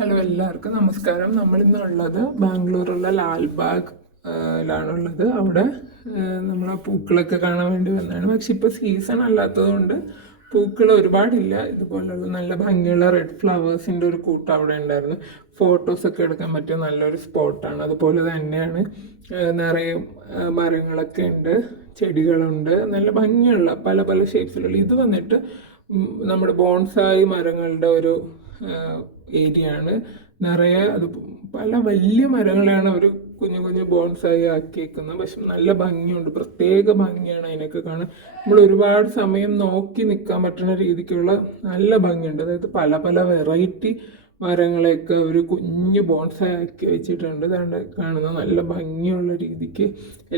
Hello, എല്ലാവർക്കും നമസ്കാരം. നമ്മളിന്നുള്ളത് ബാംഗ്ലൂരുള്ള ലാൽബാഗിലാണുള്ളത്. അവിടെ നമ്മൾ ആ പൂക്കളൊക്കെ കാണാൻ വേണ്ടി വന്നതാണ്. പക്ഷെ ഇപ്പോൾ സീസൺ അല്ലാത്തതുകൊണ്ട് പൂക്കൾ ഒരുപാടില്ല. ഇതുപോലുള്ള നല്ല ഭംഗിയുള്ള റെഡ് ഫ്ലവേഴ്സിൻ്റെ ഒരു കൂട്ടം അവിടെ ഉണ്ടായിരുന്നു. ഫോട്ടോസൊക്കെ എടുക്കാൻ പറ്റിയ നല്ലൊരു സ്പോട്ടാണ്. അതുപോലെ തന്നെയാണ് നിറയെ മരങ്ങളൊക്കെ ഉണ്ട്, ചെടികളുണ്ട്, നല്ല ഭംഗിയുള്ള പല പല ഷേപ്സിലുള്ള. ഇത് വന്നിട്ട് നമ്മുടെ ബോൺസായി മരങ്ങളുടെ ഒരു ഏരിയ ആണ്. നിറയെ അത് പല വലിയ മരങ്ങളെയാണ് അവർ കുഞ്ഞു കുഞ്ഞു ബോൺസായി ആക്കിയേക്കുന്നത്. പക്ഷെ നല്ല ഭംഗിയുണ്ട്, പ്രത്യേക ഭംഗിയാണ് അതിനൊക്കെ കാണാൻ. നമ്മൾ ഒരുപാട് സമയം നോക്കി നിൽക്കാൻ പറ്റുന്ന രീതിക്കുള്ള നല്ല ഭംഗിയുണ്ട്. അതായത് പല പല വെറൈറ്റി മരങ്ങളെയൊക്കെ ഒരു കുഞ്ഞു ബോൺസായി ആക്കി വെച്ചിട്ടുണ്ട്. അതുകൊണ്ട് കാണുന്നത് നല്ല ഭംഗിയുള്ള രീതിക്ക്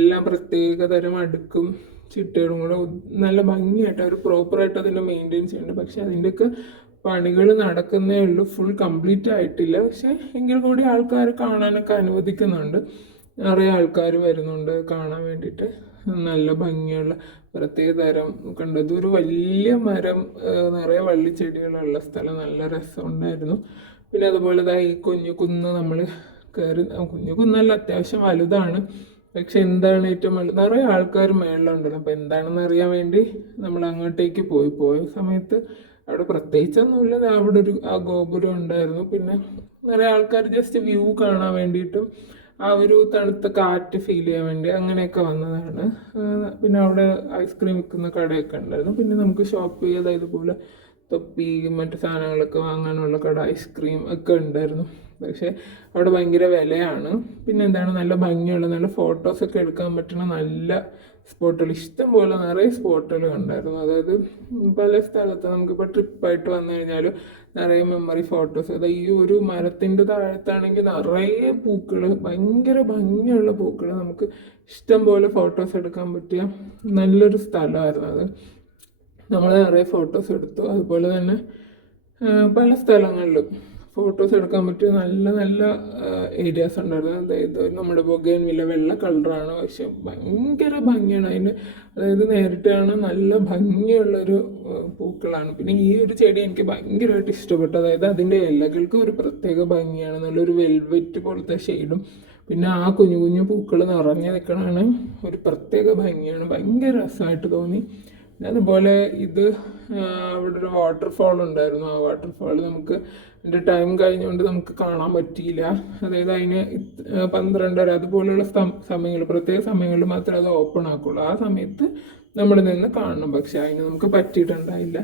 എല്ലാം പ്രത്യേക തരം അടുക്കും ചിട്ടകളും കൂടെ നല്ല ഭംഗിയായിട്ട് അവർ പ്രോപ്പറായിട്ട് അതിനെ മെയിൻറ്റെയിൻ ചെയ്യുന്നുണ്ട്. പക്ഷെ അതിൻ്റെയൊക്കെ പണികൾ നടക്കുന്നേ ഉള്ളൂ, ഫുൾ കംപ്ലീറ്റ് ആയിട്ടില്ല. പക്ഷെ എങ്കിൽ കൂടി ആൾക്കാർ കാണാനൊക്കെ അനുവദിക്കുന്നുണ്ട്. നിറയെ ആൾക്കാർ വരുന്നുണ്ട് കാണാൻ വേണ്ടിയിട്ട്. നല്ല ഭംഗിയുള്ള പ്രത്യേക തരം കണ്ടത് ഒരു വലിയ മരം, നിറയെ വള്ളിച്ചെടികളുള്ള സ്ഥലം, നല്ല രസമുണ്ടായിരുന്നു. പിന്നെ അതുപോലെ ഈ കുഞ്ഞു കുന്ന് നമ്മൾ കയറി, കുഞ്ഞു കുന്നല്ല, അത്യാവശ്യം വലുതാണ്. പക്ഷെ എന്താണ് ഏറ്റവും വലുത്, നിറയെ ആൾക്കാർ മേളിലുണ്ടല്ലോ. അപ്പോൾ എന്താണെന്ന് അറിയാൻ വേണ്ടി നമ്മൾ അങ്ങോട്ടേക്ക് പോയ സമയത്ത് അവിടെ പ്രത്യേകിച്ചൊന്നുമില്ല. അവിടെ ആ ഗോപുരം ഉണ്ടായിരുന്നു. പിന്നെ നിറയെ ആൾക്കാർ ജസ്റ്റ് വ്യൂ കാണാൻ വേണ്ടിയിട്ടും ആ ഒരു തണുത്ത കാറ്റ് ഫീൽ ചെയ്യാൻ വേണ്ടി അങ്ങനെയൊക്കെ വന്നതാണ്. പിന്നെ അവിടെ ഐസ്ക്രീം വിൽക്കുന്ന കടയൊക്കെ ഉണ്ടായിരുന്നു. പിന്നെ നമുക്ക് ഷോപ്പ് ചെയ്ത് ഇതുപോലെ തൊപ്പി മറ്റു സാധനങ്ങളൊക്കെ വാങ്ങാനുള്ള കട, ഐസ്ക്രീം ഒക്കെ ഉണ്ടായിരുന്നു. പക്ഷേ അവിടെ ഭയങ്കര വിലയാണ്. പിന്നെ എന്താണ്, നല്ല ഭംഗിയുള്ള നല്ല ഫോട്ടോസൊക്കെ എടുക്കാൻ പറ്റുന്ന നല്ല സ്പോട്ടുകൾ, ഇഷ്ടം പോലെ നിറയെ സ്പോട്ടുകൾ കണ്ടായിരുന്നു. അതായത് പല സ്ഥലത്ത് നമുക്കിപ്പോൾ ട്രിപ്പായിട്ട് വന്നു കഴിഞ്ഞാൽ നിറയെ മെമ്മറി ഫോട്ടോസ്. അതായത് ഈ ഒരു മരത്തിൻ്റെ താഴത്താണെങ്കിൽ നിറയെ പൂക്കൾ, ഭയങ്കര ഭംഗിയുള്ള പൂക്കൾ, നമുക്ക് ഇഷ്ടം പോലെ ഫോട്ടോസ് എടുക്കാൻ പറ്റിയ നല്ലൊരു സ്ഥലമായിരുന്നു അത്. നമ്മൾ നിറയെ ഫോട്ടോസ് എടുത്തു. അതുപോലെ തന്നെ പല സ്ഥലങ്ങളിലും ഫോട്ടോസ് എടുക്കാൻ പറ്റിയ നല്ല നല്ല ഏരിയാസ് ഉണ്ടായിരുന്നു. അതായത് നമ്മുടെ ബൊഗെയിൻവില്ല വെള്ള കളറാണ്, പക്ഷെ ഭയങ്കര ഭംഗിയാണ് അതിന്. അതായത് നേരിട്ട് കാണാൻ നല്ല ഭംഗിയുള്ളൊരു പൂക്കളാണ്. പിന്നെ ഈ ഒരു ചെടി എനിക്ക് ഭയങ്കരമായിട്ട് ഇഷ്ടപ്പെട്ടു. അതായത് അതിൻ്റെ ഇലകൾക്ക് ഒരു പ്രത്യേക ഭംഗിയാണ്, നല്ലൊരു വെൽവെറ്റ് പോലത്തെ ഷെയ്ഡും. പിന്നെ ആ കുഞ്ഞു കുഞ്ഞു പൂക്കൾ നിറഞ്ഞു നിൽക്കണതാണ് ഒരു പ്രത്യേക ഭംഗിയാണ്, ഭയങ്കര രസമായിട്ട് തോന്നി. അതുപോലെ ഇത് അവിടെ ഒരു വാട്ടർഫാൾ ഉണ്ടായിരുന്നു. ആ വാട്ടർഫാൾ നമുക്ക് എൻ്റെ ടൈം കഴിഞ്ഞുകൊണ്ട് നമുക്ക് കാണാൻ പറ്റിയില്ല. അതായത് അതിന് 12:30 അതുപോലെയുള്ള സമയങ്ങൾ, പ്രത്യേക സമയങ്ങളിൽ മാത്രമേ അത് ഓപ്പൺ ആക്കുള്ളൂ. ആ സമയത്ത് നമ്മൾ നിന്ന് കാണണം. പക്ഷെ അതിന് നമുക്ക് പറ്റിയിട്ടുണ്ടായില്ല.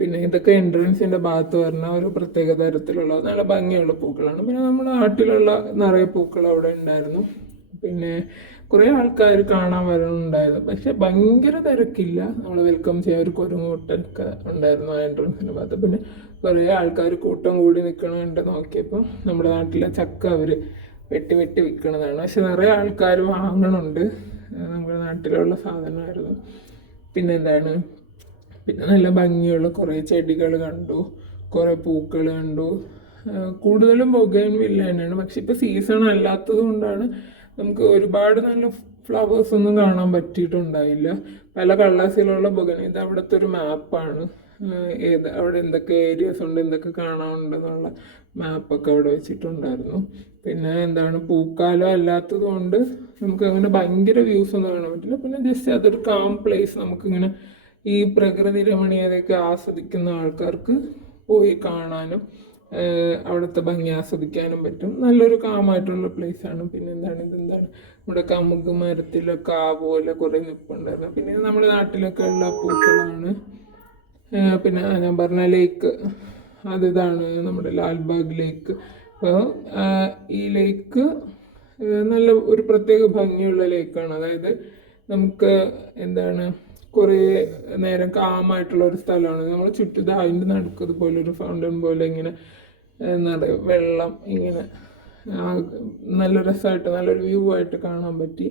പിന്നെ ഇതൊക്കെ എൻട്രൻസിൻ്റെ ഭാഗത്ത് വരുന്ന ഒരു പ്രത്യേക തരത്തിലുള്ള നല്ല ഭംഗിയുള്ള പൂക്കളാണ്. പിന്നെ നമ്മുടെ നാട്ടിലുള്ള നിറയെ പൂക്കൾ അവിടെ ഉണ്ടായിരുന്നു. പിന്നെ കുറേ ആൾക്കാർ കാണാൻ വരുന്നുണ്ടായിരുന്നു. പക്ഷെ ഭയങ്കര തിരക്കില്ല. നമ്മൾ വെൽക്കം ചെയ്യാൻ ഒരു കുരങ്ങോട്ടൊക്കെ ഉണ്ടായിരുന്നു ആ എൻട്രൻസിൻ്റെ ഭാഗത്ത്. പിന്നെ കുറേ ആൾക്കാർ കൂട്ടം കൂടി നിൽക്കണമുണ്ട്. നോക്കിയപ്പോൾ നമ്മുടെ നാട്ടിലെ ചക്ക അവർ വെട്ടി വെട്ടി വിൽക്കണതാണ്. പക്ഷെ നിറയെ ആൾക്കാർ വാങ്ങണുണ്ട്. നമ്മുടെ നാട്ടിലുള്ള സാധനമായിരുന്നു. പിന്നെ നല്ല ഭംഗിയുള്ള കുറേ ചെടികൾ കണ്ടു, കുറേ പൂക്കൾ കണ്ടു. കൂടുതലും ബൊഗെയിൻവില്ല തന്നെയാണ്. പക്ഷെ ഇപ്പോൾ സീസൺ അല്ലാത്തത് കൊണ്ടാണ് നമുക്ക് ഒരുപാട് നല്ല ഫ്ലവേഴ്സ് ഒന്നും കാണാൻ പറ്റിയിട്ടുണ്ടായില്ല. പല കളേഴ്സിലുള്ള ഇത് അവിടുത്തെ ഒരു മാപ്പാണ്. അവിടെ എന്തൊക്കെ ഏരിയാസ് ഉണ്ട്, എന്തൊക്കെ കാണാനുണ്ടെന്നുള്ള മാപ്പൊക്കെ അവിടെ വെച്ചിട്ടുണ്ടായിരുന്നു. പിന്നെ പൂക്കാലം അല്ലാത്തത് കൊണ്ട് നമുക്ക് അങ്ങനെ ഭയങ്കര വ്യൂസ് ഒന്നും കാണാൻ പറ്റില്ല. പിന്നെ ജസ്റ്റ് അതൊരു കാം പ്ലേസ്, നമുക്കിങ്ങനെ ഈ പ്രകൃതി രമണീയതയൊക്കെ ആസ്വദിക്കുന്ന ആൾക്കാർക്ക് പോയി കാണാനും അവിടുത്തെ ഭംഗി ആസ്വദിക്കാനും പറ്റും. നല്ലൊരു കാമായിട്ടുള്ള പ്ലേസാണ്. പിന്നെ ഇതെന്താണ് നമ്മുടെ കമുക് മരത്തിലൊക്കെ ആ പോലെ കുറേ നിൽപ്പുണ്ടായിരുന്നു. പിന്നെ നമ്മുടെ നാട്ടിലൊക്കെ ഉള്ള പൂക്കളാണ്. പിന്നെ ഞാൻ പറഞ്ഞ ലേക്ക്, ഇതാണ് നമ്മുടെ ലാൽബാഗ് ലേക്ക്. അപ്പോൾ ഈ ലേക്ക് നല്ല ഒരു പ്രത്യേക ഭംഗിയുള്ള ലേക്കാണ്. അതായത് നമുക്ക് കുറേ നേരം കാമായിട്ടുള്ള ഒരു സ്ഥലമാണ്. നമ്മൾ ചുറ്റും അതിൻ്റെ നടുക്കത് പോലെ ഒരു ഫൗണ്ടൻ പോലെ ഇങ്ങനെ വെള്ളം ഇങ്ങനെ നല്ല രസമായിട്ട് നല്ലൊരു വ്യൂ ആയിട്ട് കാണാൻ പറ്റി.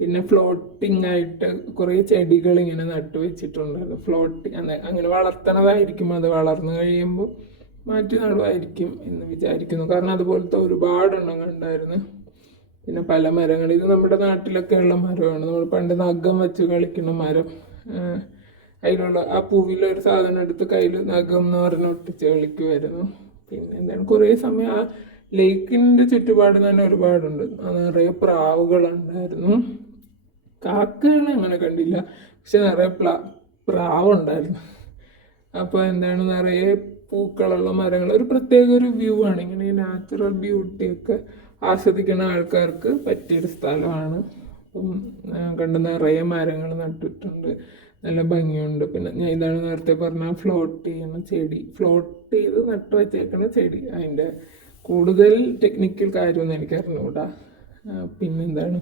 പിന്നെ ഫ്ലോട്ടിംഗ് ആയിട്ട് കുറേ ചെടികൾ ഇങ്ങനെ നട്ടു വെച്ചിട്ടുണ്ടായിരുന്നു. അങ്ങനെ വളർത്തണതായിരിക്കും, അത് വളർന്നു കഴിയുമ്പോൾ മാറ്റി നടുവായിരിക്കും എന്ന് വിചാരിക്കുന്നു. കാരണം അതുപോലത്തെ ഒരുപാടെണ്ണം കണ്ടായിരുന്നു. പിന്നെ പല മരങ്ങൾ, ഇത് നമ്മുടെ നാട്ടിലൊക്കെ ഉള്ള മരമാണ്. നമ്മൾ പണ്ട് നഖം വെച്ച് കളിക്കുന്ന മരം. അതിലുള്ള ആ പൂവിലൊരു സാധനം എടുത്ത് കയ്യിൽ നഖം എന്ന് പറഞ്ഞ് ഒട്ടിച്ച് കളിക്കുമായിരുന്നു. പിന്നെ എന്താണ് കുറേ സമയം ആ ലേക്കിൻ്റെ ചുറ്റുപാട് തന്നെ ഒരുപാടുണ്ട്. നിറയെ പ്രാവുകളുണ്ടായിരുന്നു. കാക്കകളെ അങ്ങനെ കണ്ടില്ല, പക്ഷെ നിറയെ പ്രാവുണ്ടായിരുന്നു. അപ്പോൾ എന്താണ് നിറയെ പൂക്കളുള്ള മരങ്ങൾ, ഒരു പ്രത്യേക ഒരു വ്യൂ ആണ്. ഇങ്ങനെ ഈ നാച്ചുറൽ ബ്യൂട്ടിയൊക്കെ ആസ്വദിക്കുന്ന ആൾക്കാർക്ക് പറ്റിയൊരു സ്ഥലമാണ്. അപ്പം കണ്ട് നിറയെ മരങ്ങൾ നട്ടിട്ടുണ്ട്, നല്ല ഭംഗിയുണ്ട്. പിന്നെ ഞാൻ ഇതാണ് നേരത്തെ പറഞ്ഞ ഫ്ലോട്ട് ചെയ്യുന്ന ചെടി, ഫ്ലോട്ട് ചെയ്ത് നട്ടു വച്ചേക്കുന്ന ചെടി. അതിൻ്റെ കൂടുതൽ ടെക്നിക്കൽ കാര്യമൊന്നും എനിക്ക് അറിഞ്ഞുകൂടാ. പിന്നെന്താണ്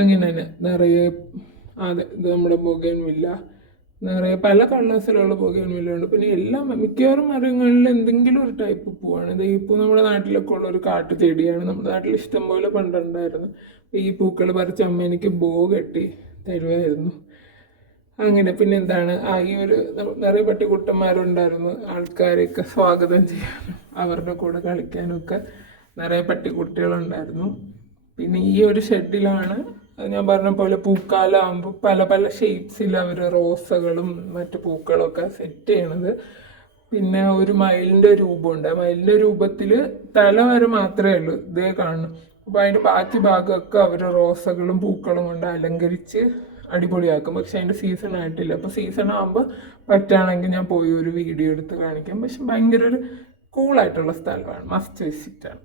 അങ്ങനെ തന്നെ നിറയെ അതെ ഇത് നമ്മുടെ ബൊഗൈൻവില്ല, നിറയെ പല കളേഴ്സിലുള്ള ബൊഗൈൻവില്ലുണ്ട്. പിന്നെ എല്ലാം മിക്കവാറും മരങ്ങളിൽ എന്തെങ്കിലും ഒരു ടൈപ്പ് പൂവാണ്. ഇത് ഈ പൂ നമ്മുടെ നാട്ടിലൊക്കെ ഉള്ള ഒരു കാട്ടു ചെടിയാണ്. നമ്മുടെ നാട്ടിൽ ഇഷ്ടംപോലെ പണ്ടുണ്ടായിരുന്നു. ഈ പൂക്കൾ പറിച്ച് അമ്മ എനിക്ക് ബോ കെട്ടി തരുമായിരുന്നു. അങ്ങനെ പിന്നെ എന്താണ് ഈ ഒരു നിറയെ പട്ടിക്കുട്ടന്മാരുണ്ടായിരുന്നു. ആൾക്കാരെയൊക്കെ സ്വാഗതം ചെയ്യാനും അവരുടെ കൂടെ കളിക്കാനും ഒക്കെ നിറയെ പട്ടിക്കുട്ടികളുണ്ടായിരുന്നു. പിന്നെ ഈ ഒരു ഷെഡിലാണ് ഞാൻ പറഞ്ഞ പോലെ പൂക്കാലമാകുമ്പോൾ പല പല ഷേപ്സിൽ അവർ റോസകളും മറ്റു പൂക്കളൊക്കെ സെറ്റ് ചെയ്യണത്. പിന്നെ ഒരു മയിലിൻ്റെ രൂപമുണ്ട്. ആ മയിലിൻ്റെ രൂപത്തിൽ തല വരെ മാത്രമേ ഉള്ളൂ ഇതേ കാണുന്നു. അപ്പോൾ അതിൻ്റെ ബാക്കി ഭാഗമൊക്കെ അവർ റോസകളും പൂക്കളും കൊണ്ട് അലങ്കരിച്ച് അടിപൊളിയാക്കും. പക്ഷെ അതിൻ്റെ സീസൺ ആയിട്ടില്ല. അപ്പോൾ സീസൺ ആകുമ്പോൾ പറ്റുകയാണെങ്കിൽ ഞാൻ പോയി ഒരു വീഡിയോ എടുത്ത് കാണിക്കാം. പക്ഷെ ഭയങ്കര ഒരു കൂളായിട്ടുള്ള സ്ഥലമാണ്, മസ്റ്റ് വിസിറ്റാണ്.